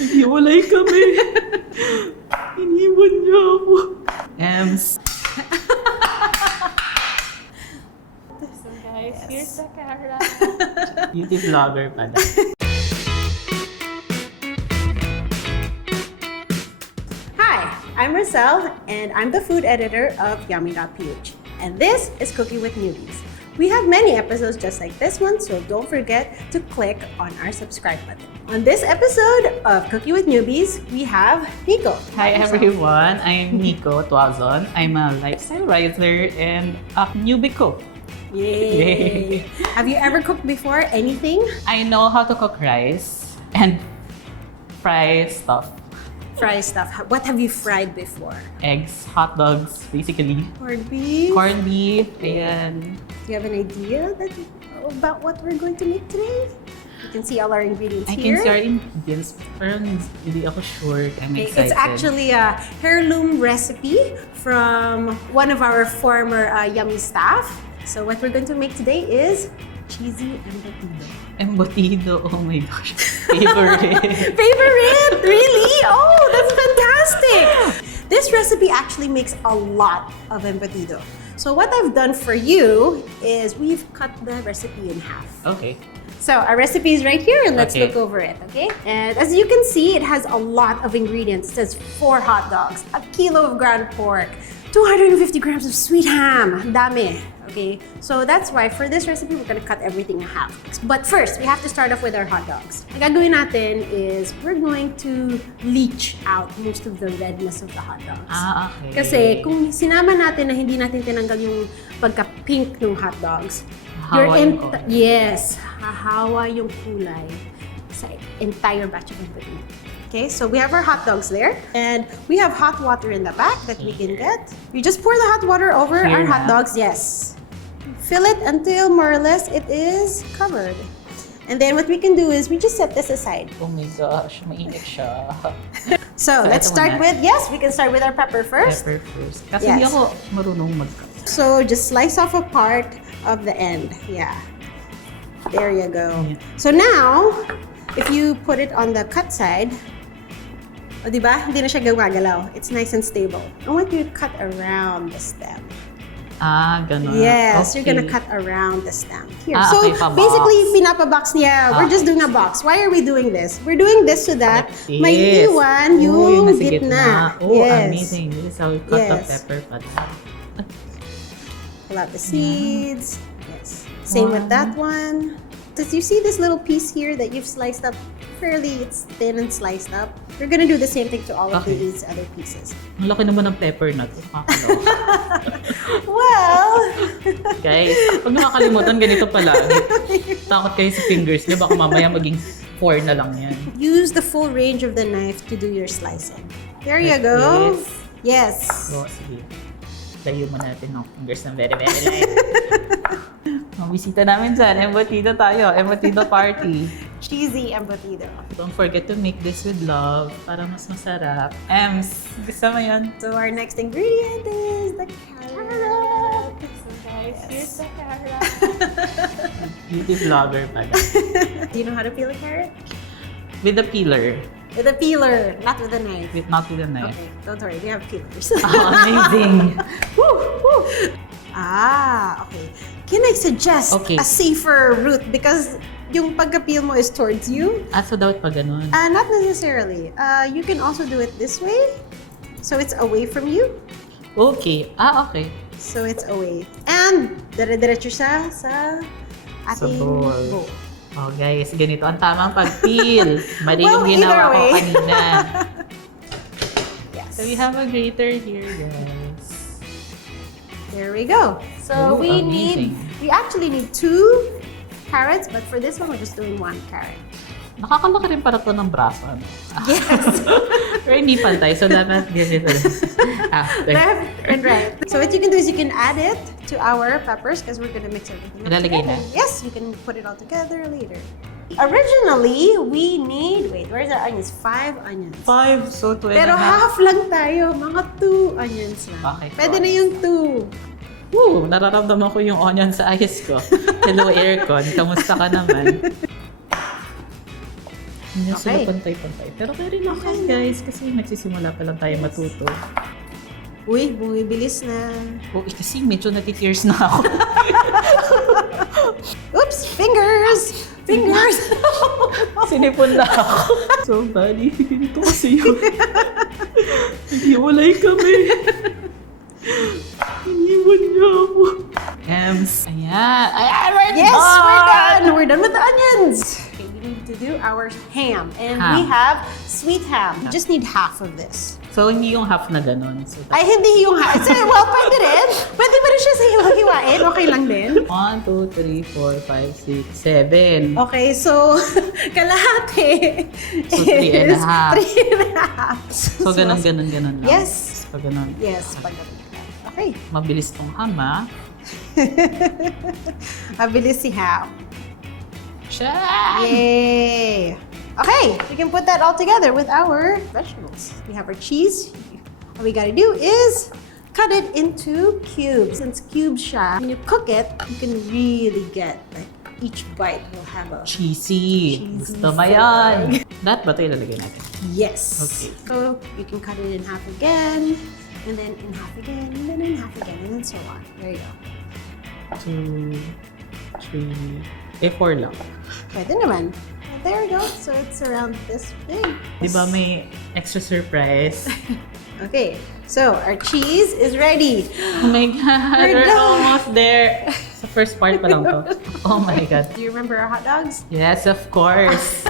Hiwalay kami. Iniwan niya ako. Ems. So guys, here's the camera. Beauty vlogger pala. Hi, I'm Marcel, and I'm the food editor of Yummy.ph. And this is Cooking with Newbies. We have many episodes just like this one, so don't forget to click on our subscribe button. On this episode of Cooking with Newbies, we have Nico. Hi everyone, I'm Nico Tuazon. I'm a lifestyle writer and a newbie cook. Yay! Have you ever cooked before anything? I know how to cook rice and fry stuff. Fry stuff. What have you fried before? Eggs, hot dogs, basically. Corned beef. Corned beef, ayan. Do you have an idea about what we're going to make today? You can see all our ingredients I here. can see our ingredients, pero hindi ako sure. I'm excited. It's actually a heirloom recipe from one of our former Yummy staff. So what we're going to make today is cheesy embutido. Embutido, oh my gosh. Favorite. Favorite? Really? Oh, that's fantastic! This recipe actually makes a lot of embutido. So what I've done for you is we've cut the recipe in half. Okay. So our recipe is right here and let's Okay. look over it, okay? And as you can see, it has a lot of ingredients. It says 4 hot dogs, a kilo of ground pork, 250 grams of sweet ham. Dami, okay? So that's why for this recipe, we're gonna cut everything in half. But first, we have to start off with our hot dogs. Ang gagawin natin is we're going to leach out most of the redness of the hot dogs. Ah, okay. Kasi kung sinama natin na hindi natin tinanggal yung pagka-pink ng hot dogs, Hahawa yung color. yes, hahawa yung kulay sa entire batch of embutido. Okay, so we have our hot dogs there, and we have hot water in the back that we can get. You just pour the hot water over Here our hot na. dogs, yes. Fill it until more or less it is covered. And then what we can do is we just set this aside. Oh my gosh, mainit siya. So let's ito start muna. with, yes, we can start with our pepper first. Pepper first. Kasi hindi Yes. ako marunong mag-cut. So just slice off a part of the end. Yeah. There you go. So now, if you put it on the cut side, o diba? Hindi na siya gumagalaw. It's nice and stable. I want you to cut around the stem. Ah, ganun. Yes, Okay. you're gonna cut around the stem. Here. Ah, So okay, pa-box. basically, pinapabox niya. We're just Okay. doing a box. Why are we doing this? We're doing this so that Yes. may iwan yung nasa gitna. Oh, Yes. amazing. This is how we cut the Yes. pepper pala. Pull out the seeds. Yes. Same with that one. Does you see this little piece here that you've sliced up? It's thin and sliced up. We're gonna do the same thing to all of Okay. these other pieces. Ang laki naman ng pepper na to. Nakakaloka. Well, Guys, pag nakakalimutan, ganito pala. Takot kayo sa fingers niyo. Baka mamaya maging 4 na lang yan. use the full range of the knife to do your slicing. There you Like go. this. Yes. So, sige. Layo mo natin ng fingers na very, very light. Ang bisita namin dyan, embutido tayo. Embutido party. Cheesy embutido. Don't forget to make this with love para mas masarap. Ems, gusto mo yun? So our next ingredient is the carrot. So guys, here's the camera. Beauty vlogger pala. Do you know how to peel a carrot? With the peeler. With a peeler, not with a knife. Not with a knife. Okay, don't worry, we have peelers. Oh, amazing. Woo, woo. Ah, okay. Can I suggest Okay. a safer route because yung pagka-peel mo is towards you? So dapat pa ganun. Not necessarily. You can also do it this way. So it's away from you. Okay. Okay. So it's away. And dire-diretso siya sa ating bowl. bowl. Oh guys, ganito ang tamang pag-peel. Mali Well, yung ginawa either ko way. kanina. Yes. So we have a grater here, guys. There we go. So Ooh, amazing. we actually need 2 carrots, but for this one, we're just doing 1 carrot. Nakakalaki rin para to ng braso. Ano? Yes. Pero hindi pantay, so dapat ganito. After. Left and right. So what you can do is you can add it to our peppers because we're gonna mix everything up Ilalagay together. na? Yes, you can put it all together later. Originally, we need, where's our onions? 5 onions. 5, so 2 Pero half lang tayo, mga 2 onions lang. Okay, Pwede two na yung 2. Woo! Nararamdaman ko yung onion sa ayos ko. Hello, aircon. Kamusta ka naman? Hindi sila Okay. pantay-pantay. Pero pwede lang yan, guys. Kasi nagsisimula pa lang tayo matuto. Uy, bumibilis na. Oh, kasi medyo natitears na ako. Oops! Fingers! Fingers! Sinipon na ako. So, buddy, ito kasi yun. Naghiwalay kami. Iniwan niya ako. Ems. Ayan. Ayan, we're Yes, done! we're done! We're done with the onions! Okay, we need to do our ham. And we Ham. have sweet ham. We just need half of this. So, hindi yung half na ganun. So, Ay, hindi yung half. Well, pwede rin. Pwede ba rin siya sa hiwa-hiwain? Okay lang din. 1, 2, 3, 4, 5, 6, 7. Okay, so, kalahati So, 3 and a half. 3 and a half. So, ganun lang. Yes. Pag ganun. Yes, pag ganun. Okay. Mabilis tong ham, ha? Mabilis si ham. Siya! Yay! Okay, we can put that all together with our vegetables. We have our cheese. All we gotta do is cut it into cubes. Since cubes siya, when you cook it, you can really get, like, each bite will have a... Cheesy. Cheesy Gusto ba yan? Lahat ba ito ilalagay natin? Yes. Okay. So you can cut it in half again, and then in half again, and then in half again, and then so on. There you go. 2, 3, 4 lang. Pwede naman. And there we go. So it's around this big. Di ba may extra surprise? Okay, so our cheese is ready. Oh my God, We're we're done. almost there. Sa first part pa lang to. Oh my God. Do you remember our hot dogs? Yes, of course.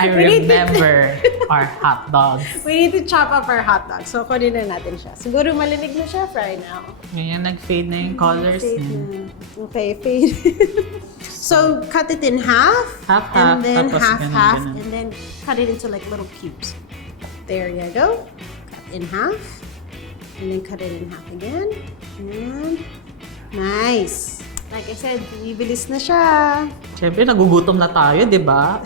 I We need to- remember our hot dogs. We need to chop up our hot dogs. So, kunin na natin siya. Siguro malinig na siya. Fry now. Ngayon, nag-fade na yung colors Fade niya. na. Okay, fade. So, cut it in half. Half, And then tapos half, ganun, half. ganun. And then cut it into like little cubes. There you go. Cut in half. And then cut it in half again. And nice. Like I said, bumibilis na siya. Siyempre, nagugutom na tayo, di ba?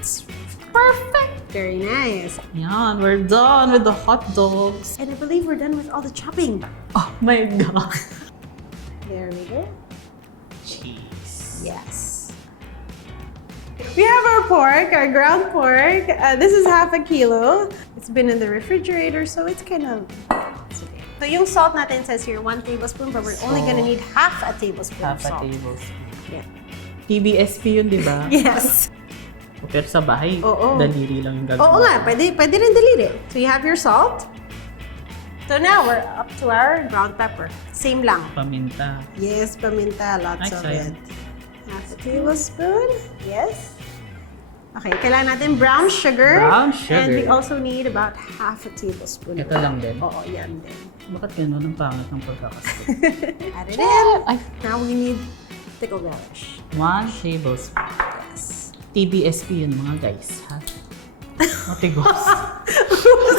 It's perfect. Very nice. Yan, we're done with the hot dogs. And I believe we're done with all the chopping. Oh my God. There we go. Cheese. Yes. We have our pork, our ground pork. This is half a kilo. It's been in the refrigerator, so it's kind of... It's okay. So yung salt natin says here 1 tablespoon, but we're only gonna need half a tablespoon Half of a salt. tablespoon. Yeah. TBSP yun, di ba? Yes. Pero sa bahay, Oo. daliri lang yung gagawin. Oo nga, pwede rin daliri. So you have your salt. So now we're up to our ground pepper. Same lang. Paminta. Yes, paminta, lots of it. Excited. Half a tablespoon. Yes. Okay, kailangan natin brown sugar. Brown sugar. And we also need about half a tablespoon. Ito lang din. Oo, yan din. Bakit gano'n ang pangit ng pagkakasto? Add it in. Ay, Now we need pickled relish. 1 tablespoon. Yes. TBSP yun mga guys, ha? Matigos.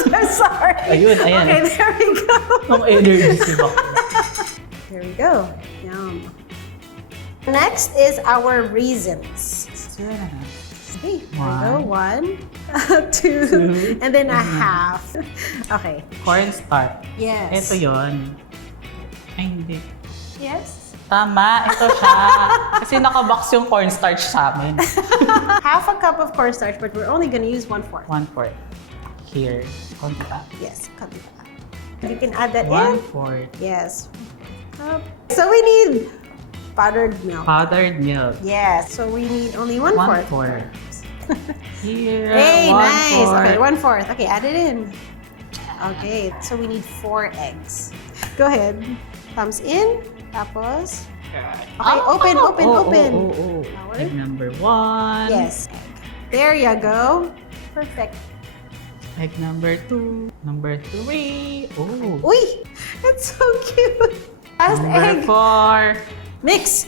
I'm sorry. Ayun, ayan. Okay, there we go. Ang energy si Bak. There we go. Yum. Next is our raisins. Okay, there we go. 1, 2, and then a half. Okay. Cornstarch. Yes. Ito yon. Ay, hindi. Yes. Tama, ito siya. Kasi nakabox yung cornstarch sa amin. Half a cup of cornstarch, but we're only gonna use 1/4. 1/4. Here. Konti pa. Yes, cut it out. You can add that 1/4. in. Yes. So we need powdered milk. Powdered milk. Yes. So we need only 1/4. 1/4. Here. Hey, nice. 1/4. Okay, 1/4. Okay, add it in. Okay, so we need 4 eggs. Go ahead. Thumbs in. Tapos. Okay, open. Oh. Egg number 1. Yes. Egg. There you go. Perfect. Egg number 2. Number 3. Oh. Uy, that's so cute. Last Number egg. 4. Mix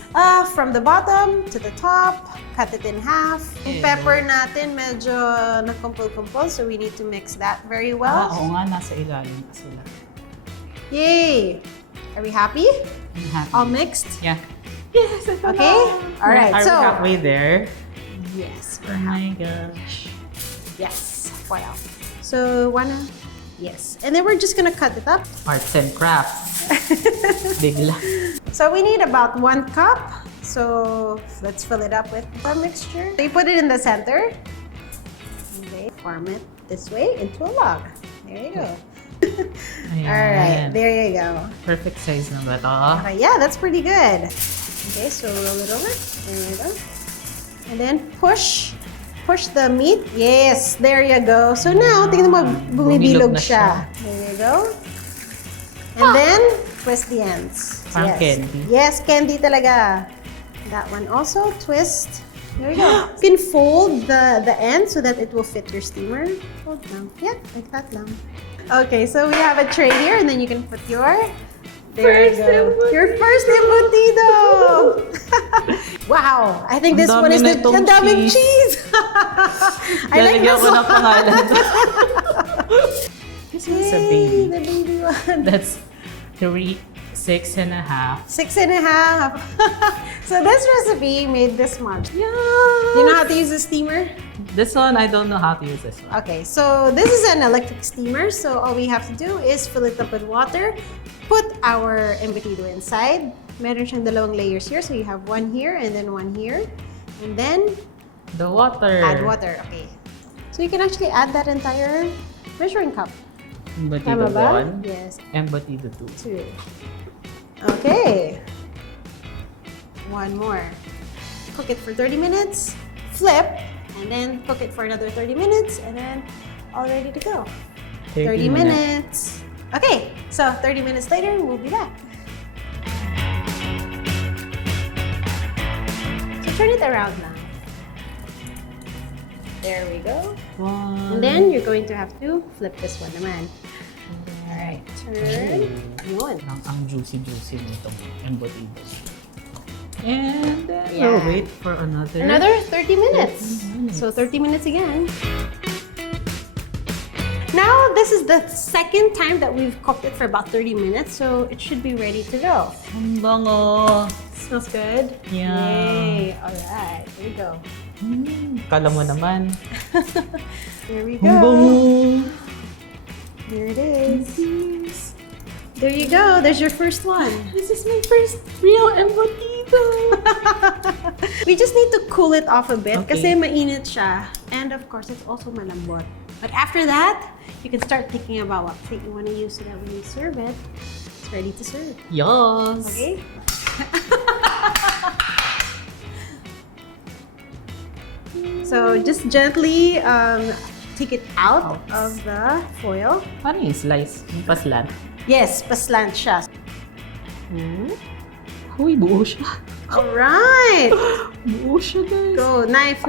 from the bottom to the top. Cut it in half. Yung pepper natin medyo nagkumpul-kumpul, so we need to mix that very well. Oo nga, nasa ilalim pa sila. Yay! Are we happy? I'm happy. All mixed? Yeah. Yes, ito Okay. na. All right. Are So we halfway there? yes, Oh my gosh. yes. Wow. So yes, and then we're just gonna cut it up. Arts and crafts. Bigla. So we need about 1 cup. So let's fill it up with the mixture. So you put it in the center. form it this way into a log. There you go. Ayan. Alright, there you go. Perfect size na ba ito? Okay, yeah, that's pretty good. Okay, so roll it over. There you go. And then push the meat. Yes, there you go. So now, tingnan mo, bumibilog Bumilog na siya. There you go. And then, twist the ends. Parang Yes. candy. Yes, candy talaga. That one also, twist. There you go. You can fold the end so that it will fit your steamer. Fold lang. Yeah, like that lang. Okay, so we have a tray here, and then you can put your there you go. Your first embutido! Wow! I think this one is the nitong ang daming cheese! I like Lalagyan this ko one. ng pangalan. This one's a Yay, baby. the baby one. That's 6.5. 6.5. So this recipe made this much. Yeah. You know how to use a steamer? This one, I don't know how to use this one. Okay, so this is an electric steamer. So all we have to do is fill it up with water, put our embutido inside. Meron siyang dalawang layers here. So you have one here and then one here. And then The water. add water. Okay. So you can actually add that entire measuring cup. Embutido Tama ba? 1. Yes. Embutido 2. 2. Okay. One more. Cook it for 30 minutes. Flip. And then cook it for another 30 minutes. And then all ready to go. 30 minutes. Okay. So 30 minutes later, we'll be back. So turn it around now. There we go. And then you're going to have to flip this one naman. Alright, turn. Yun. Ang juicy nitong embutido. And then Yeah. we'll wait for another 30 minutes. 30 minutes. So 30 minutes again. Now, this is the second time that we've cooked it for about 30 minutes, so it should be ready to go. Ang bango. Smells good? Yeah. Yay! Alright, here we go. Kala mo naman. Here we Ang bango. go. Here it is. There you go. There's your first one. This is my first real embutido. We just need to cool it off a bit Okay. kasi mainit siya. And of course, it's also malambot. But after that, you can start thinking about what plate you want to use so that when you serve it, it's ready to serve. Yes. Okay? So just gently take it out of the foil. Paano yung slice? Yung paslan? Yes, paslant siya. Uy, buo siya. Alright! Buo siya, guys. Go, knife.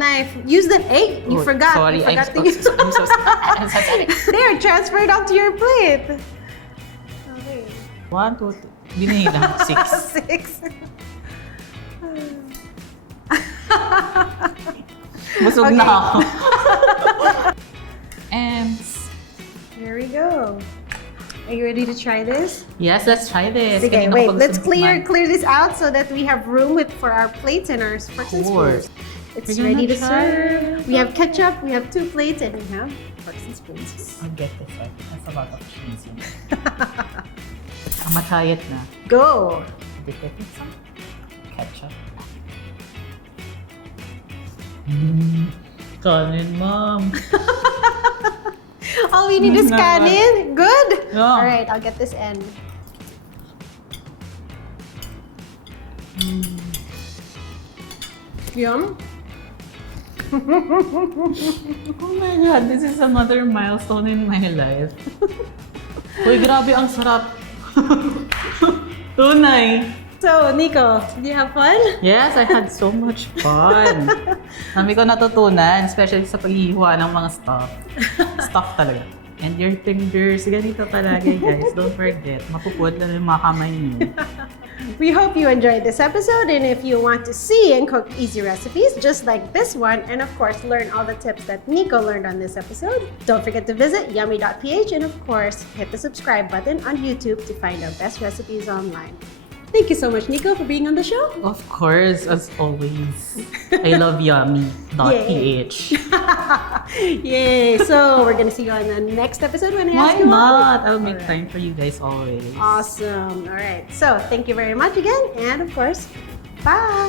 Use the egg. You Oh, forgot. Sorry, You forgot I'm to use so sorry. There, transferred onto your plate. Okay. 1, 2, 3. Binihilang. 6. 6. Busog Okay. na ako. Ems. Here we go. Are you ready to try this? Yes, let's try this. Okay, Kanina wait. ko Let's gusto clear this out so that we have room for our plates and our forks and course. spoons. It's We're gonna ready to try. serve. We have ketchup. We have 2 plates, and we have forks and spoons. I'll get this one. That's a lot of cheese in it. I'm gonna try it na. Go. Dip it in some ketchup. Kanin, mom. All we need is kanin. Good. Yeah. All right, I'll get this end. Yum. Oh my God, this is another milestone in my life. Uy, grabe ang sarap. Tunay. So, Nico, did you have fun? Yes, I had so much fun. Dami ko natutunan, especially sa paghihiwa ng mga stuff. Stuff talaga. And your fingers, ganito talaga guys. Don't forget, mapupuwad na yung mga kamay niyo. We hope you enjoyed this episode, and if you want to see and cook easy recipes just like this one, and of course learn all the tips that Nico learned on this episode, don't forget to visit yummy.ph, and of course hit the subscribe button on YouTube to find our best recipes online. Thank you so much, Nico, for being on the show. Of course, as always, I love yummy.ph. Yay! So we're gonna see you on the next episode when I Why ask you not? I'll All make right. time for you guys always. Awesome. All right. So thank you very much again, and of course, bye.